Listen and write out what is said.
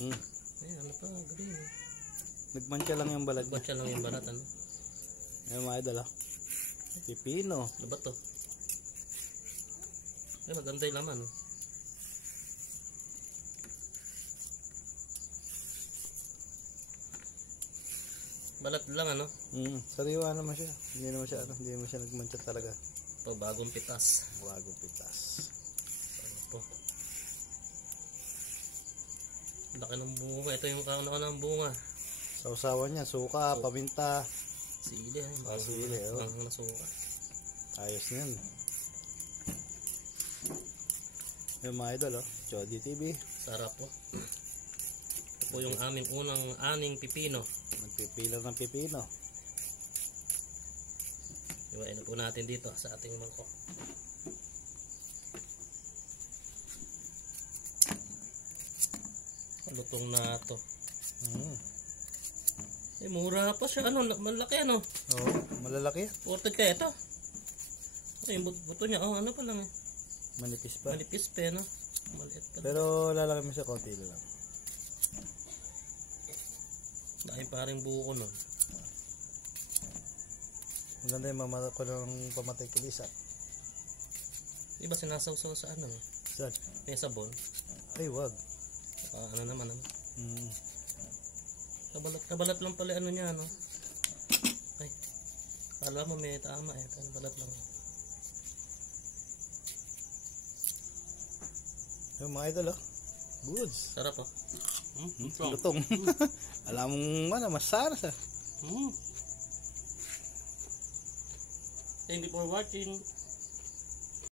Ay, ano pa, green. Nagmantsa lang yung balat. Nagmantsa lang yung balat, ano? Ayun mga idol, pipino. Ano ba to? Ay, maganda yung laman, oh. Balat lang, ano? Sariwa naman siya. Hindi naman siya nagmantsa talaga. Ito, bagong pitas. Bagong pitas. Ano to? Laki ng bunga. Ito yung kauna-una ng bunga. Sausawan niya, suka, paminta. Sili, ay. Sili, oh. Ang nasuka. Ayos na yan. Yung mga idol, Chody TV. Sarap po. Ito po yung aming unang aning pipino. Nagpipilaw ng pipino. Iwain na po natin dito sa ating mangkok. Lutong na to. Eh, mura pa siya. Ano, malaki ano? Oo, malalaki. Ported kaya ito. Ay, yung buto niya. Oh, ano pa lang eh. Manipis pa. Manipis pa, no? Maliit pa. Pero lalaki mo siya konti lang. Dahil parang buko nun. Maganda yung mamata ko ng pamatay kilisa. Diba sinasawsaw sa ano? Saan? May sabon. Ay, wag. Ano naman, ano? Kabalat lang pala ano niya, ano? Ay, kala mo may tama eh. Kabalat lang. Yung mga idol, goods. Sarap, oh. Lutong. Alam mong masaras ah. Thank you for watching.